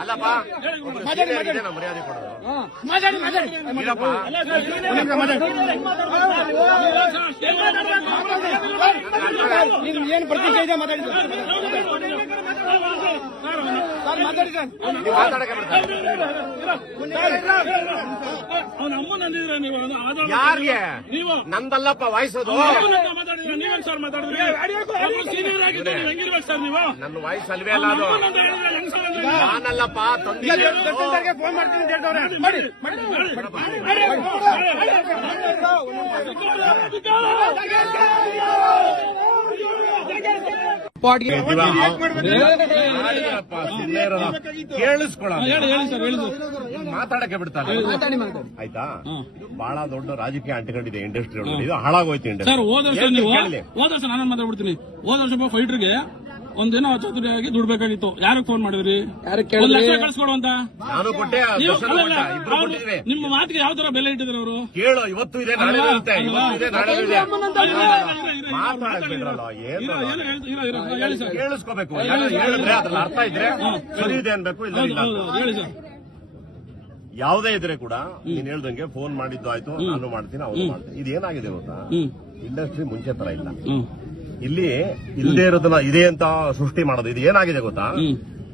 ಅಲ್ಲಪ್ಪ ಮರ್ಯಾದೆ ಕೊಡೋದು ಏನ್ ಪ್ರತಿಕ್ರಿಯೆ ಇದೆ ಮಾತಾಡಿ ಮಾತಾಡಕ್ಕೆ ಯಾರಿಗೆ ನಂದಲ್ಲಪ್ಪ ವಾಯ್ಸೋದು ನನ್ನ ವಾಯ್ಸ್ ಅಲ್ವೇ ಅಲ್ಲ ಅದು ನಾನಲ್ಲಪ್ಪ ಫೋನ್ ಮಾಡ್ತೀನಿ ಕೇಳಿಸ್ಕೊಳ ಮಾತಾಡಕ್ಕೆ ಬಿಡ್ತಾರೆ ಆಯ್ತಾ. ಬಹಳ ದೊಡ್ಡ ರಾಜಕೀಯ ಅಂಟಿಕೊಂಡಿದೆ ಇಂಡಸ್ಟ್ರಿ ಒಳಗೆ, ಇದು ಹಾಳಾಗೋಯ್ತು ಇಂಡಸ್ಟ್ರಿ. ಹೋದ ವರ್ಷ ನಾನು ಮಾತಾಡ್ಬಿಡ್ತೀನಿ. ಹೋದ ವರ್ಷ ಫೈಟರ್ಗೆ ಒಂದಿನ ಚತುರಿಯಾಗಿ ದುಡ್ಬೇಕಾಗಿತ್ತು. ಯಾರಿಗೆ ಫೋನ್ ಮಾಡಿದ್ರಿ? ಕಳಿಸ್ಕೊಡು ಅಂತ ನಾನು ಕೊಟ್ಟೆ. ನಿಮ್ಮ ಮಾತಿಗೆ ಯಾವ ತರ ಬೆಲೆ ಇಟ್ಟಿದ್ರು ಅವರು? ಕೇಳು, ಇವತ್ತು ಇದೆ ನಾಳೆ ಇರುತ್ತೆ, ಇವತ್ತು ಇದೆ ನಾಳೆ ಇದೆ. ಕೇಳಿಸ್ಕೋಬೇಕು, ಹೇಳಿದ್ರೆ ಅದ್ರಲ್ಲಿ ಅರ್ಥ ಇದ್ರೆ ಸರಿ ಇದೆ ಅನ್ಬೇಕು, ಇಲ್ಲ ಹೇಳಿ ಸರ್. ಯಾವುದೇ ಇದ್ರೆ ಕೂಡ ನೀನ್ ಹೇಳ್ದಂಗೆ ಫೋನ್ ಮಾಡಿದ್ದು ಆಯ್ತು, ನಾನು ಮಾಡ್ತೀನಿ, ಅವನು ಮಾಡ್ತೀನಿ. ಇದೇನಾಗಿದೆ ಗೊತ್ತಾ, ಇಂಡಸ್ಟ್ರಿ ಮುಂಚೆ ತರ ಇಲ್ಲ. ಇಲ್ಲಿ ಇಲ್ಲದೆ ಇರೋದನ್ನ ಇದೆ ಅಂತ ಸೃಷ್ಟಿ ಮಾಡೋದು. ಇದು ಏನಾಗಿದೆ ಗೊತ್ತಾ,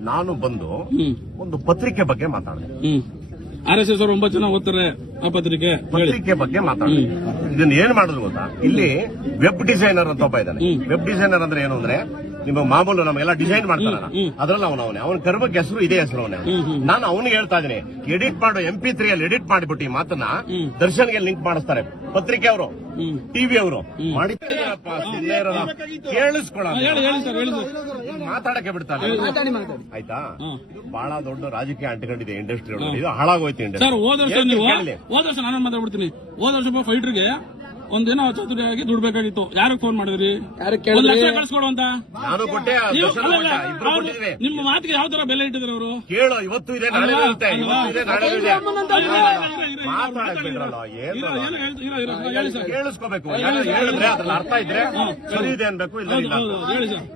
ನಾನು ಬಂದು ಒಂದು ಪತ್ರಿಕೆ ಬಗ್ಗೆ ಮಾತಾಡಿದೆ. RSS ಅವರು 9 ಜನ ಓದ್ತಾರೆ ಆ ಪತ್ರಿಕೆ ಬಗ್ಗೆ ಮಾತಾಡಿದೆ. ಇದನ್ನ ಏನ್ ಮಾಡಿದ್ರು ಗೊತ್ತಾ, ಇಲ್ಲಿ ವೆಬ್ ಡಿಸೈನರ್ ಅಂತ ಒಬ್ಬ ಇದ್ದಾನೆ. ವೆಬ್ ಡಿಸೈನರ್ ಅಂದ್ರೆ ಏನು ಅಂದ್ರೆ, ನಿಮ್ಮ ಮಾಮೂಲು ನಮಗೆಲ್ಲ ಡಿಸೈನ್ ಮಾಡ್ತಾರಲ್ಲ, ಅದ್ರಲ್ಲಿ ಅವನ ಕರ್ಮಕ್ಕೆ ಹೆಸರು ಇದೇ ಹೆಸರು ಅವನೇ. ನಾನು ಅವನಿಗೆ ಹೇಳ್ತಾ ಇದ್ದೀನಿ, ಎಡಿಟ್ ಮಾಡು, MP3 ಅಲ್ಲಿ ಎಡಿಟ್ ಮಾಡಿಬಿಟ್ಟು ಈ ಮಾತನ್ನ ದರ್ಶನ್ಗೆ ಲಿಂಕ್ ಮಾಡಿಸ್ತಾರೆ ಪತ್ರಿಕೆ ಅವರು, ಟಿವಿ ಅವರು ಮಾಡಿದ್ದಾರಪ್ಪ. ಕೇಳಿಸ್ಕೊಳ ಮಾತಾಡಕ್ಕೆ ಬಿಡ್ತಾರೆ ಆಯ್ತಾ. ಬಹಳ ದೊಡ್ಡ ರಾಜಕೀಯ ಅಂಟಿಕೊಂಡಿದೆ ಇಂಡಸ್ಟ್ರಿ ಒಳಗೆ, ಇದು ಹಾಳಾಗೋಯ್ತು ಇಂಡಸ್ಟ್ರಿ. ಹೋದ ವರ್ಷ ನಾನು ಮಾತಾಡ್ಬಿಡ್ತೀನಿ. ಹೋದ ವರ್ಷ ಫೈಟರ್ಗೆ ಒಂದಿನ ಚತುರಿಯಾಗಿ ದುಡ್ಬೇಕಾಗಿತ್ತು. ಯಾರಿಗೆ ಫೋನ್ ಮಾಡಿದ್ರಿ? ಕಳಿಸ್ಕೊಡು ಅಂತ ನಾನು ಕೊಟ್ಟೆ. ನಿಮ್ಮ ಮಾತಿಗೆ ಯಾವ ತರ ಬೆಲೆ ಇಟ್ಟಿದ್ರು ಅವರು? ಕೇಳು, ಇವತ್ತು ಇದೆ ನಾಳೆ ಇರುತ್ತೆ, ಇವತ್ತು ಇದೆ ನಾಳೆ ಇದೆ. ಕೇಳಿಸ್ಕೋಬೇಕು, ಹೇಳಿದ್ರೆ ಅದ್ರಲ್ಲಿ ಅರ್ಥ ಇದ್ರೆ ಸರಿ ಇದೆ ಅನ್ಬೇಕು, ಇಲ್ಲ ಹೇಳಿ ಸರ್.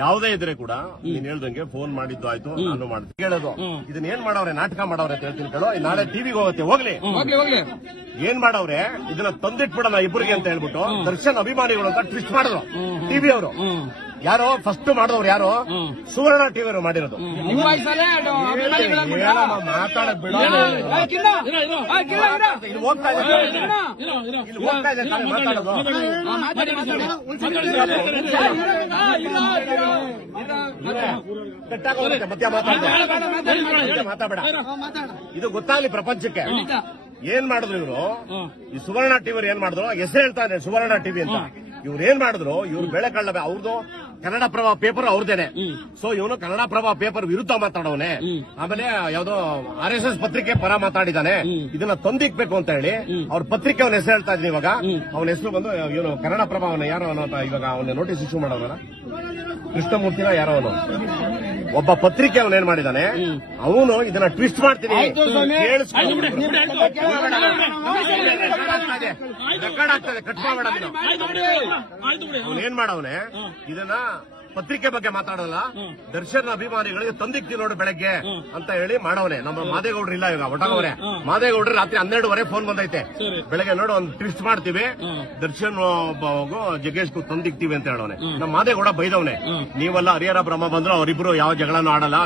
ಯಾವುದೇ ಇದ್ರೆ ಕೂಡ ನೀನ್ ಹೇಳ್ದಂಗೆ ಫೋನ್ ಮಾಡಿದ್ದು ಆಯ್ತು, ನಾನು ಮಾಡ್ತೀನಿ. ಕೇಳೋದು ಇದನ್ನ ಏನ್ ಮಾಡವ್ರೆ, ನಾಟಕ ಮಾಡವ್ರೆ ಅಂತ ಹೇಳ್ತೀನಿ ಕೇಳೋ. ನಾಳೆ ಟಿವಿಗೆ ಹೋಗುತ್ತೆ, ಹೋಗ್ಲಿ. ಏನ್ ಮಾಡವ್ರೆ, ಇದನ್ನ ತಂದಿಟ್ಬಿಡೋಣ ಇಬ್ಬರಿಗೆ ಅಂತ ಹೇಳ್ಬಿಟ್ಟು ದರ್ಶನ್ ಅಭಿಮಾನಿಗಳು ಅಂತ ಟ್ವಿಸ್ಟ್ ಮಾಡಿದ್ರು ಟಿವಿ ಅವರು. ಯಾರೋ ಫಸ್ಟ್ ಮಾಡಿದವ್ರು ಯಾರು? ಸುವರ್ಣ ಟಿವಿ ಅವರು ಮಾಡಿರೋದು. ಮಾತಾಡಕ್ ಬಿಡ, ಇಲ್ಲಿ ಹೋಗ್ತಾ ಇದೆ ಮಾತಾಡೋದು. ಮಾತಾಡಬೇಡ, ಇದು ಗೊತ್ತಾಗ್ಲಿ ಪ್ರಪಂಚಕ್ಕೆ. ಏನ್ ಮಾಡಿದ್ರು ಇವರು, ಈ ಸುವರ್ಣ ಟಿವಿ ಏನ್ ಮಾಡಿದ್ರು, ಹೆಸರು ಹೇಳ್ತಾನೆ ಸುವರ್ಣ ಟಿವಿ ಅಂತ. ಇವ್ರು ಏನ್ ಮಾಡಿದ್ರು, ಇವ್ರು ಬೆಳೆ ಕಳ್ಳ, ಅವ್ರದ್ದು ಕನ್ನಡ ಪ್ರಭ ಪೇಪರ್ ಅವ್ರದೇನೆ. ಸೊ ಇವನು ಕನ್ನಡ ಪ್ರಭ ಪೇಪರ್ ವಿರುದ್ಧ ಮಾತಾಡೋನೆ. ಆಮೇಲೆ ಯಾವ್ದೋ RSS ಪತ್ರಿಕೆ ಪರ ಮಾತಾಡಿದಾನೆ. ಇದನ್ನ ತಂದಿಕ್ಬೇಕು ಅಂತ ಹೇಳಿ ಅವ್ರ ಪತ್ರಿಕೆ ಅವನ ಹೆಸರು ಹೇಳ್ತಾ ಇದ್ದೀನಿ. ಇವಾಗ ಅವನ ಹೆಸರು ಬಂದು ಇವನು ಕನ್ನಡ ಪ್ರಭ, ಅವನ ಯಾರೋ ಇವಾಗ ಅವನ ನೋಟಿಸ್ ಇಶ್ಯೂ ಮಾಡೋಣ, ಕೃಷ್ಣಮೂರ್ತಿನ ಯಾರೋ ಅವನು ಒಬ್ಬ ಪತ್ರಿಕೆ ಅವನು ಏನ್ ಮಾಡಿದಾನೆ, ಅವನು ಇದನ್ನ ಟ್ವಿಸ್ಟ್ ಮಾಡ್ತೀನಿ. ರೆಕಾರ್ಡ್ ಆಗ್ತದೆ, ಕಟ್ ಮಾಡಬೇಡ. ಅವನು ಏನ್ ಮಾಡವನೆ, ಇದನ್ನ ಪತ್ರಿಕೆ ಬಗ್ಗೆ ಮಾತಾಡಲ್ಲ, ದರ್ಶನ್ ಅಭಿಮಾನಿಗಳಿಗೆ ತಂದಿಕ್ತಿ ನೋಡು ಬೆಳಗ್ಗೆ ಅಂತ ಹೇಳಿ ಮಾಡವನೆ. ನಮ್ಮ ಮಾದೇಗೌಡ್ರು ಇಲ್ಲ ಇವಾಗ, ಒಟಗವ್ರೆ. ಮಾದೇಗೌಡ್ರು ರಾತ್ರಿ 12:30 ಫೋನ್ ಬಂದೈತೆ, ಬೆಳಗ್ಗೆ ನೋಡು ಒಂದು ಟ್ವಿಸ್ಟ್ ಮಾಡ್ತೀವಿ, ದರ್ಶನ್ ಜಗ್ಗೇಶ್ ತಂದಿಕ್ತೀವಿ ಅಂತ ಹೇಳವನೆ. ನಮ್ಮ ಮಾದೇಗೌಡ ಬೈದವನೆ, ನೀವೆಲ್ಲ ಹರಿಹರ ಬ್ರಹ್ಮ ಬಂದ್ರು ಅವರಿಬ್ರು ಯಾವ ಜಗಳನೂ ಆಡಲ್ಲ.